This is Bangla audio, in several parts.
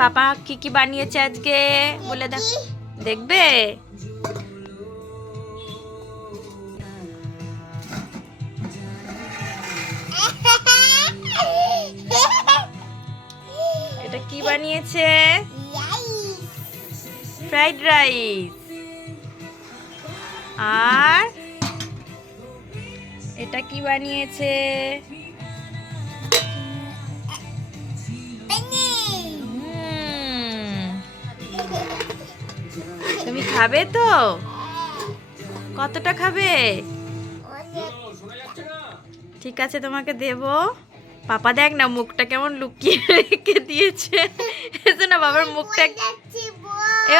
পাপা কি কি বানিয়েছে আজকে বলে দাও, দেখবে? এটা কি বানিয়েছে? Fried rice. আর এটা কি বানিয়েছে? তুমি খাবে তো? কতটা খাবে? ঠিক আছে, তোমাকে দেব। পাপা দেখ না মুখটা কেমন লুকিয়ে রেখে দিয়েছে। এসো না বাবার মুখটা,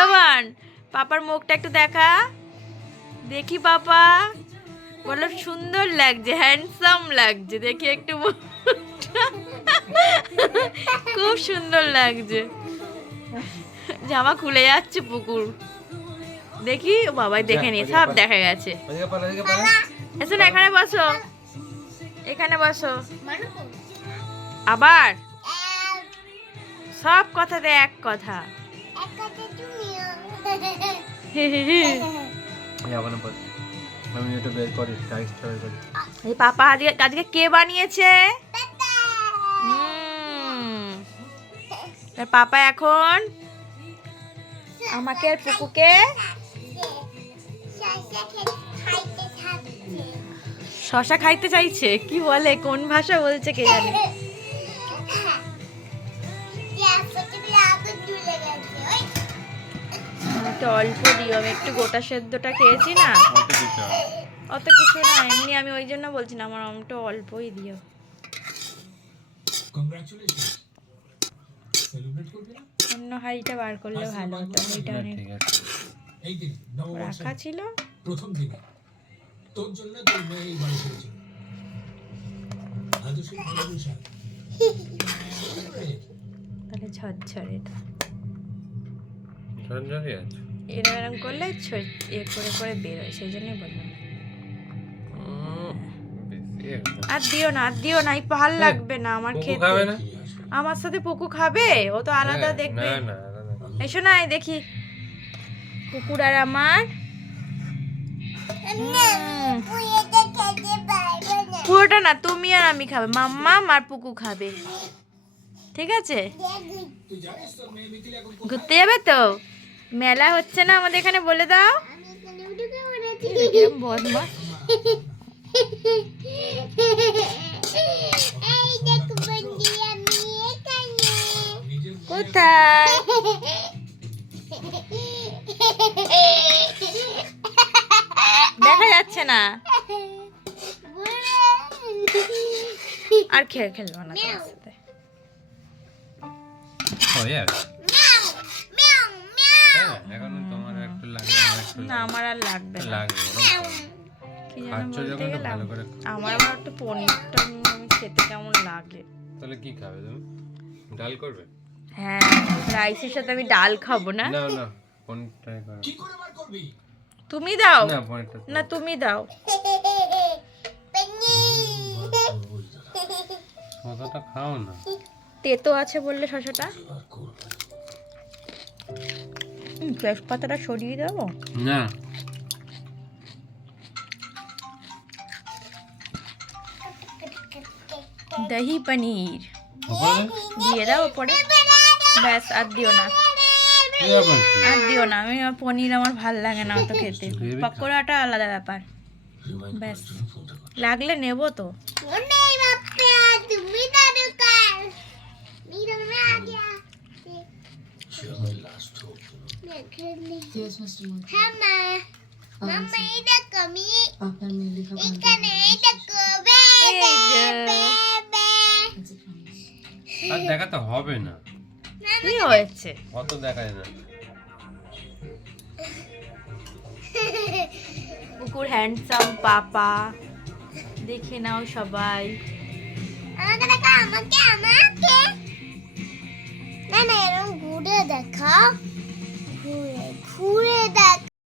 এবার পাপার মুখটা একটু দেখা, দেখি পাপা। বলো সুন্দর লাগছে, হ্যান্ডসাম লাগছে, দেখি একটু মুখটা। খুব সুন্দর লাগছে। জামা খুলে যাচ্ছে পুকুর, দেখি। ও বাবাই দেখে নি, সব দেখা গেছে। এসো না, এখানে বসো, এখানে বসো। আবার সব কথাতে এক কথা। এই পাপা আজকে কে বানিয়েছে? পাপা এখন আমাকে আর পুকুকে শশা খাইতে চাইছে। কি বলে, কোন ভাষা বলছে কে জানে। একটু অল্প দিও, আমি একটু গোটা সেদ্ধটা খেয়েছি না, অত কিছু না। এমনি আমি ওই জন্য বলছি না, আমার একটু অল্পই দিও। অন্য হাঁড়িটা বার করলে ভালো হতো, হাঁড়িটা অনেক রাখা ছিল। প্রথম দিনে তোর জন্য তোর মেয়ে এই বাড়ি এসেছে। তাহলে ঝরঝরে এরকম এরকম করলে এ করে করে বেরোয়, সেই জন্যই বললাম। আর দিও না, আর দিও না, ভাল লাগবে না আমার খেতে। আমার সাথে পুকু খাবে, ও তো আলাদা দেখবে। এসো না, দেখি কুকুর আর আমার। পুরোটা না, তুমি আর আমি খাবে, মাম্মা আর পুকু খাবে। ঠিক আছে, ঘুরতে যাবে তো? মেলা হচ্ছে না আমাদের এখানে, বলে দাও। বদমাশ। কোথায়? দেখা যাচ্ছে না। আর খেলবো না তোমার সাথে। না, আমার আর লাগবে না। আমার আবার একটু পনিরটা খেতে কেমন লাগে। তাহলে কি খাবে তুমি? ডাল করবে? হ্যাঁ, রাইসের সাথে আমি ডাল খাবো না। না না, পনিরটাই করো। কি করে বার করবি? তুমি দাও না, পনিরটা না, তুমি দাও। শসাটা খাও না। তেতো আছে বললে শসাটা। তেজপাতাটা সরিয়ে দেবো না। দহি পনির দিয়ে দাও ওপরে, ব্যাস। আর দিও না, আর দিও না। আমি পনির আমার ভাল লাগে না অত খেতে, পকোড়াটা আলাদা ব্যাপার। ব্যাস, লাগলে নেবো তো। আর দেখাতে হবে না। কি হয়েছে? অত দেখায় না। কুকুর হ্যান্ডসাম পাপা, দেখে নাও সবাই। আমাকে না না, এরকম ঘুরে দেখাও, ঘুরে